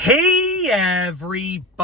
Hey everybody,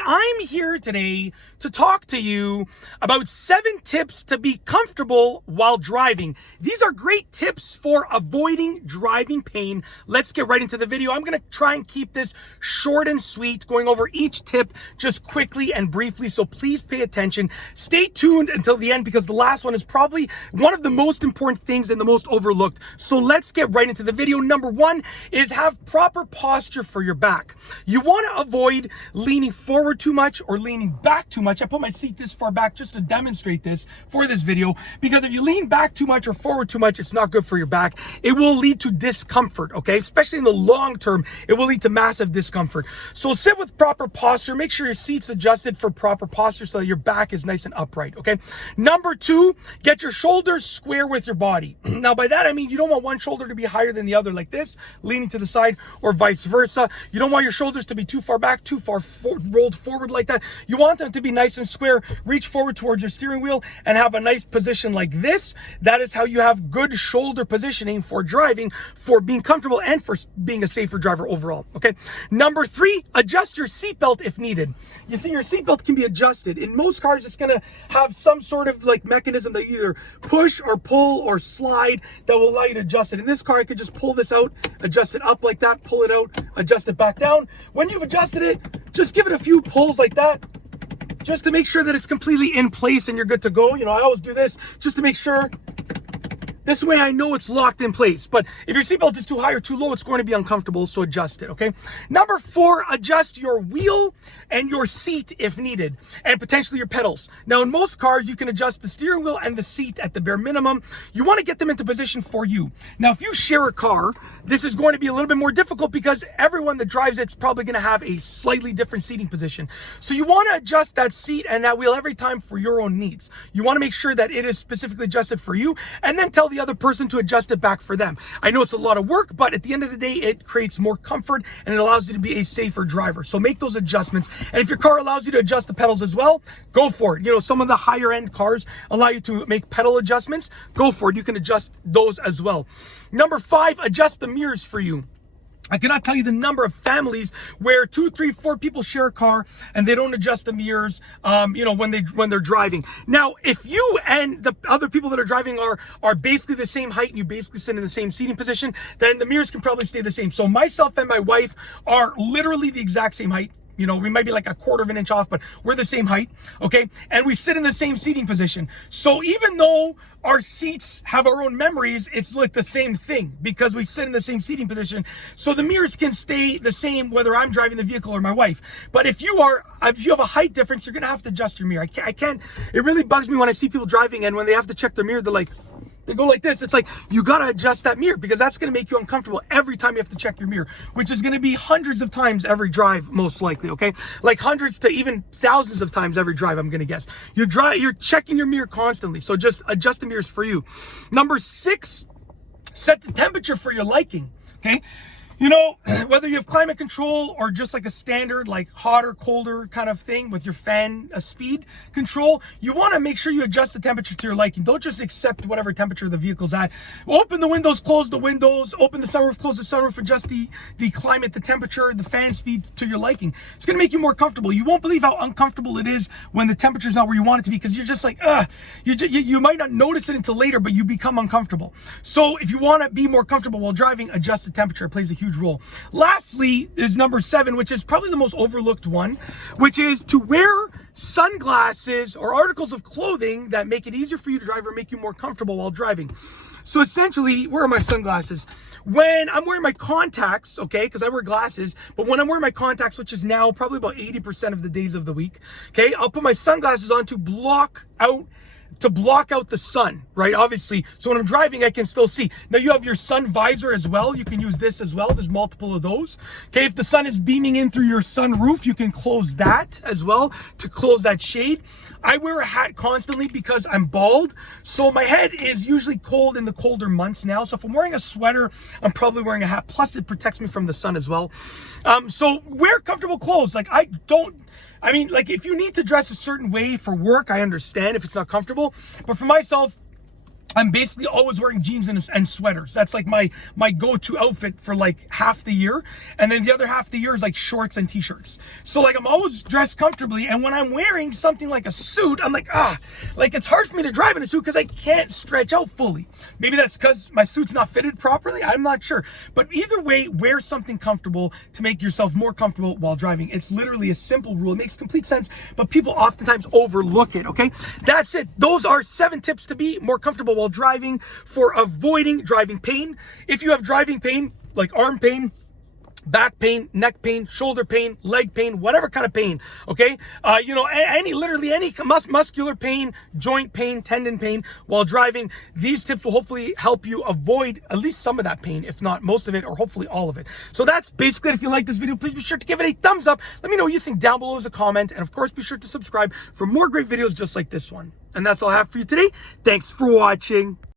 I'm here today to talk to you about 7 tips to be comfortable while driving. These are great tips for avoiding driving pain. Let's get right into the video. I'm going to try and keep this short and sweet, going over each tip just quickly and briefly, so please pay attention. Stay tuned until the end because the last one is probably one of the most important things and the most overlooked. So let's get right into the video. Number 1 is have proper posture for your back. You want to avoid leaning forward too much or leaning back too much. I put my seat this far back just to demonstrate this for this video, because if you lean back too much or forward too much, it's not good for your back. It will lead to discomfort, okay? Especially in the long term, it will lead to massive discomfort. So sit with proper posture. Make sure your seat's adjusted for proper posture so that your back is nice and upright, okay? Number 2, get your shoulders square with your body. Now by that, I mean you don't want one shoulder to be higher than the other like this, leaning to the side, or vice versa. You don't want your shoulders to be too far back, too far rolled forward like that. You want them to be nice and square. Reach forward towards your steering wheel and have a nice position like this. That is how you have good shoulder positioning for driving, for being comfortable, and for being a safer driver overall, okay? Number 3, adjust your seatbelt if needed. You see, your seatbelt can be adjusted. In most cars, it's gonna have some sort of like mechanism that you either push or pull or slide that will allow you to adjust it. In this car, I could just pull this out, adjust it up like that, pull it out, adjust it back down. When you've adjusted it, just give it a few pulls like that, just to make sure that it's completely in place and you're good to go. You know, I always do this just to make sure. This way I know it's locked in place. But if your seatbelt is too high or too low, it's going to be uncomfortable, so adjust it, okay? Number 4, adjust your wheel and your seat if needed, and potentially your pedals. Now, in most cars, you can adjust the steering wheel and the seat at the bare minimum. You want to get them into position for you. Now, if you share a car, this is going to be a little bit more difficult because everyone that drives it's probably going to have a slightly different seating position. So you want to adjust that seat and that wheel every time for your own needs. You want to make sure that it is specifically adjusted for you, and then tell the other person to adjust it back for them. I know it's a lot of work, but at the end of the day, it creates more comfort and it allows you to be a safer driver. So make those adjustments. And if your car allows you to adjust the pedals as well, go for it. You know, some of the higher end cars allow you to make pedal adjustments. Go for it. You can adjust those as well. Number 5, adjust the mirrors for you. I cannot tell you the number of families where 2, 3, 4 people share a car and they don't adjust the mirrors, you know, when they're driving. Now, if you and the other people that are driving are basically the same height and you basically sit in the same seating position, then the mirrors can probably stay the same. So myself and my wife are literally the exact same height. You know, we might be like a 1/4 of an inch off, but we're the same height, okay? And we sit in the same seating position. So even though our seats have our own memories, it's like the same thing because we sit in the same seating position. So the mirrors can stay the same whether I'm driving the vehicle or my wife. But if you have a height difference, you're gonna have to adjust your mirror. I can't, it really bugs me when I see people driving and when they have to check their mirror, they go like this. It's like, you gotta adjust that mirror because that's gonna make you uncomfortable every time you have to check your mirror, which is gonna be hundreds of times every drive, most likely, okay? Like hundreds to even thousands of times every drive, I'm gonna guess. You're checking your mirror constantly, so just adjust the mirrors for you. Number 6, set the temperature for your liking, okay? You know, whether you have climate control or just like a standard, like hotter, colder kind of thing with your fan speed control, you want to make sure you adjust the temperature to your liking. Don't just accept whatever temperature the vehicle's at. Open the windows, close the windows, open the sunroof, close the sunroof, adjust the climate, the temperature, the fan speed to your liking. It's going to make you more comfortable. You won't believe how uncomfortable it is when the temperature's not where you want it to be because you're just like, you might not notice it until later, but you become uncomfortable. So if you want to be more comfortable while driving, adjust the temperature. It plays a huge role. Lastly is number 7, which is probably the most overlooked one, which is to wear sunglasses or articles of clothing that make it easier for you to drive or make you more comfortable while driving. So essentially, where are my sunglasses? When I'm wearing my contacts, okay, because I wear glasses, but when I'm wearing my contacts, which is now probably about 80% of the days of the week, okay, I'll put my sunglasses on to block out the sun, right? Obviously, so when I'm driving, I can still see. Now you have your sun visor as well. You can use this as well. There's multiple of those. Okay, if the sun is beaming in through your sunroof, you can close that as well to close that shade. I wear a hat constantly because I'm bald, so my head is usually cold in the colder months now. So if I'm wearing a sweater, I'm probably wearing a hat. Plus, it protects me from the sun as well. So wear comfortable clothes. Like if you need to dress a certain way for work, I understand if it's not comfortable. But for myself, I'm basically always wearing jeans and sweaters. That's like my go-to outfit for like half the year. And then the other half of the year is like shorts and t-shirts. So like I'm always dressed comfortably. And when I'm wearing something like a suit, I'm like, like it's hard for me to drive in a suit because I can't stretch out fully. Maybe that's because my suit's not fitted properly. I'm not sure. But either way, wear something comfortable to make yourself more comfortable while driving. It's literally a simple rule. It makes complete sense, but people oftentimes overlook it, okay? That's it. Those are 7 tips to be more comfortable while driving for avoiding driving pain. If you have driving pain, like arm pain, back pain, neck pain, shoulder pain, leg pain, whatever kind of pain, okay? Literally any muscular pain, joint pain, tendon pain while driving, these tips will hopefully help you avoid at least some of that pain, if not most of it, or hopefully all of it. So that's basically it. If you like this video, please be sure to give it a thumbs up. Let me know what you think down below as a comment. And of course, be sure to subscribe for more great videos just like this one. And that's all I have for you today. Thanks for watching.